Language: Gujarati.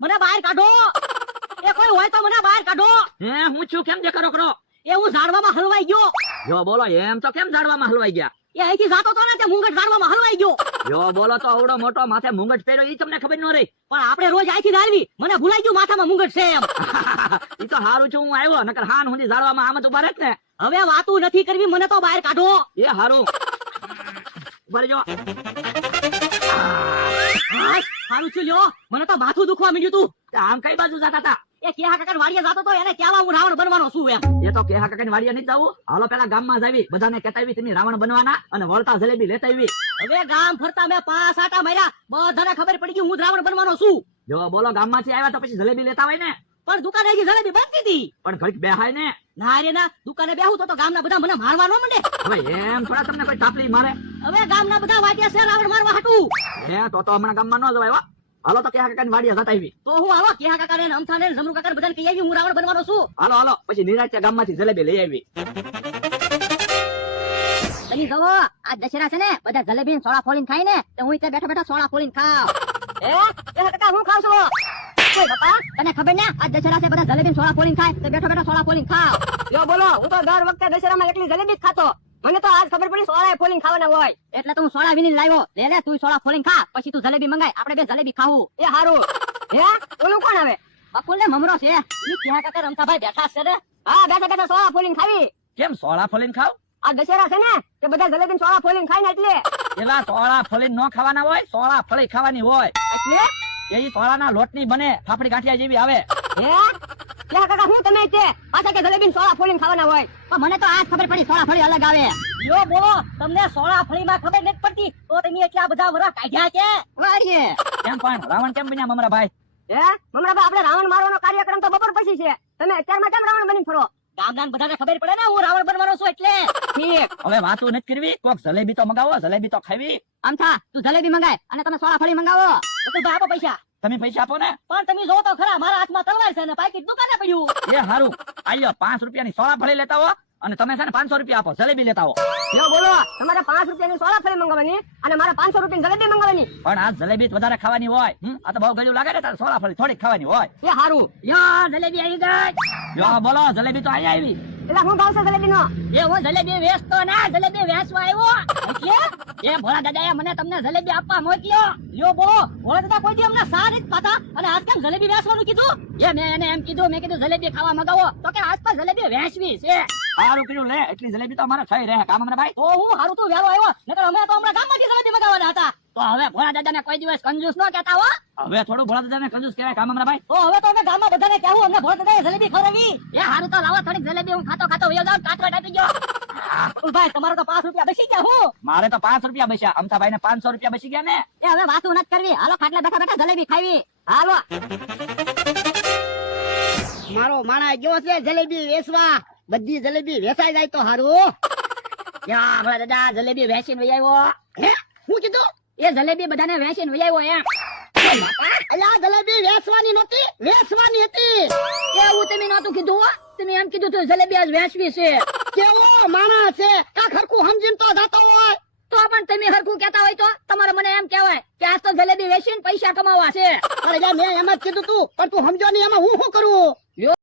મને બહાર કાઢો. એ કોઈ હોય તો મને બહાર કાઢો. હે હું છું કેમ દેખાડો કરો? એ હું ઝાડવામાં હલવાઈ ગયો. જો બોલો એમ તો કેમ ઝાડવામાં હલવાઈ ગયા? એ અહીંથી જાતો તો ને તે મુંગટ ઝાડવામાં હલવાઈ ગયો. જો બોલો તો આવડો મોટો માથે મુંગટ પહેર્યો ઈ તમને ખબર ન રહી? પણ આપણે રોજ અહીંથી ધારવી. મને ભૂલાઈ ગયું માથામાં મુંગટ છે એમ. ઈ તો હારું છું હું આવ્યો, નકર હાન હુંધી ઝાડવામાં આમ જ ઉભા રહેત ને. હવે વાતું નથી કરવી, મને તો બહાર કાઢો. એ હારું. ઉભા રહેજો. હાશ, હારું છું લ્યો. મને તો માથું દુખવા માંડ્યું તું. આમ કઈ બાજુ જતા હતા? એ કેહા કાકા વાડીએ જાતો તો એને કહેવા હું રાવણ બનવાનો છું એમ. એ તો કેહા કાકાની વાડીએ નહીં જવું. હાલો પેલા ગામમાં જાવી, બધાને કહેતા આવી તમે રાવણ બનવાના અને વળતા જલેબી લેતા આવી. હવે ગામ ફરતા મેં 5 આટા માર્યા, બધાને ખબર પડી ગઈ હું જ રાવણ બનવાનો છું. જો બોલો ગામમાંથી આવ્યા તો પછી જલેબી લેતા હોય ને. પણ દુકાને હજી જલેબી બનતી હતી. પણ ઘડીક બેહાય ને. ના રે ના, દુકાને બેહું તો ગામના બધા મને મારવા ન માંડે. હવે એમ થોડા તમને કોઈ તાપલી મારે. હવે ગામના બધા વાટ્યા છે રાવણ મારવા હાટું. હે તો હમણાં ગામમાં ન જવાય. હો હાલો તો કેહા કાકાની વાડીએ જતા આવી. તો હું આવો કેહા કાકાને ને અમથાને ને જમરૂ કાકાને બધાને કહી આવી હું રાવણ બનવાનો છું. હાલો હાલો પછી નિરાંતે ગામમાંથી જલેબી લઈ આવી. તમે જોવો આ દશેરા છે ને બધા જલેબી ને સોડા ફોલીને ખાય ને તો હું ત્યાં બેઠા બેઠા સોડા ફોલીને ખાવ. કેહા કાકા હું ખાવ છું? ઓય બાપા તને ખબર ને આ દશેરા છે બધા જલેબી ને સોડા ફોલીને ખાય તો બેઠા બેઠા સોડા ફોલીને ખાવ. યો બોલો હું તો દર વખતે દશેરામાં એકલી જલેબી જ ખાતો. મને તો આજ ખબર પડી સોડા ફોલીને ખાવાના હોય એટલે તો હું સોડા વિની લાવ્યો. લે લે તું સોડા ફોલીને ખા, પછી તું જલેબી મંગાય, આપણે બે જલેબી ખાવું. એ હારું. હે ઓલું કોણ આવે? બકુલ ને મમરો છે. ઈ કેહા કાકા રમતાભાઈ બેઠા છે ને. હા બેઠા બેઠા સોડા ફોલીને ખાવી. કેમ સોળા ફોલીને ખાવ? આ દશેરા છે ને તે બધા જલેબી ને સોડા ફોલીને ખાય ને એટલે. એલા સોળા ફોલીને ન ખાવાના હોય, સોળા ફળી ખાવાની હોય. એટલે એ સોળાના લોટની બને, ફાફડી ગાંઠિયા જેવી આવે. હે કેહા કાકા હું તમે છે પાછા કે જલેબી ને સોડા ફોલીને ખાવાના હોય. પણ મને તો આજ ખબર પડી સોડા ફળી અલગ આવે. યો બોલો તમને સોડા ફળીમાં ખબર નથી પડતી તો તમે એટલા બધા વરા કાઢ્યા છે. વાડીએ કેમ પણ રાવણ કેમ બન્યા મમરા ભાઈ? હે મમરાબા આપણે રાવણ મારવાનો કાર્યક્રમ તો બપોર પછી છે. તમે અત્યારમાં કેમ રાવણ બની ફરો? ગામના બધાને ખબર પડે ને હું રાવણ બનવાનો છું એટલે. ઠીક હવે વાતો નથી કરવી, કોક જલેબી તો મંગાવો, જલેબી તો ખાવી. આમ થા તું જલેબી મંગાય અને તમે સોડા ફળી મંગાવો. બકુલભાઈ આપો પૈસા. તમે પૈસા આપો ને. પણ તમે જોવો તો ખરા મારા હાથમાં તલવાર છે અને પાકીટ દુકાને પડ્યું. એ હારું. આયો 5 રૂપિયાની સોળા ફળી લેતા હો અને તમે છે ને 500 રૂપિયા આપો, જલેબી લેતા હો. યો બોલો તમારે 5 રૂપિયાની સોડા ફળી મંગાવવાની અને મારે 500 રૂપિયાની જલેબી મંગાવવાની. પણ આ જલેબી જ વધારે ખાવાની હોય. આ તો બહુ ગળ્યું લાગે ને, તારે સોળા ફળી થોડીક ખાવાની હોય. એ હારું. યો જલેબી આવી ગઈ. જો બોલો જલેબી તો અહીંયા આવી. એટલે હું ભાવ છે જલેબી નો? એ હું જલેબી વેચતો ના, જલેબી વેચવા આવ્યો. એટલે એ ભોળા દાદાએ મને તમને જલેબી આપવા મોકલ્યો. યો બોલો ભોળા દાદા કોઈ દી અમને સારી જ પાતા અને આજ કેમ જલેબી વેચવાનું કીધું? એ મેં એને એમ કીધું, મેં કીધું જલેબી ખાવા મગાવો તો કે આજ પર જલેબી વેચવી છે. સારું કર્યું લે, એટલી જલેબી તો અમારે થઈ રહે કામ અમને ભાઈ. તો હું હારું તું વેરો આવ્યો નકર અમે તો હમણાં ગામમાંથી જલેબી મગાવવાના હતા. તો હવે ભોળા દાદાને કોઈ દિવસ કંજૂસ ન કહેતા હો. હવે થોડું ભોળા દાદાને કંજૂસ કહેવાય કામ અમને ભાઈ. તો હવે તો અમે ગામમાં બધાને કહેવું અમને ભોળા દાદાએ જલેબી ખવડાવી. એ હારું તો લાવો થોડીક જલેબી હું ખાતો ખાતો વયો જાઉં, કાટવા આપી ગયો. ભાઈ તમારો તો 5 રૂપિયા બચી ગયા. હું મારે તો 5 રૂપિયા બચ્યા, અમથાભાઈ ને 500 રૂપિયા બચી ગયા ને. એ હવે વાતું નથી કરવી, હાલો ખાટલે બેઠા બેઠા જલેબી ખાવી. હાલો મારો માણા ગયો છે જલેબી વેચવા. બધી જલેબી વેચાઈ જાય તો હારું. યા ભોળા દાદા જલેબી વેચીને વહી આવ્યો. હે હું કીધું? એ જલેબી બધાને વેચીને વહી આવ્યો એમ. અલ્યા જલેબી વેચવાની નહોતી, વેચવાની હતી. એવું તમે નહોતું કીધું હો. તમે એમ કીધું તો જલેબી આજ વેચવી છે. કેવો માણસ છે, કાંઈક હરખું સમજીને તો જાતો હોય. તો પણ તમે હરખું કહેતા હોય તો તમારે મને એમ કહેવાય કે આજ તો જલેબી વેચીને પૈસા કમાવા છે. અરે યાર મેં એમ જ કીધું તું, પણ તું સમજો નહીં એમાં હું શું કરું?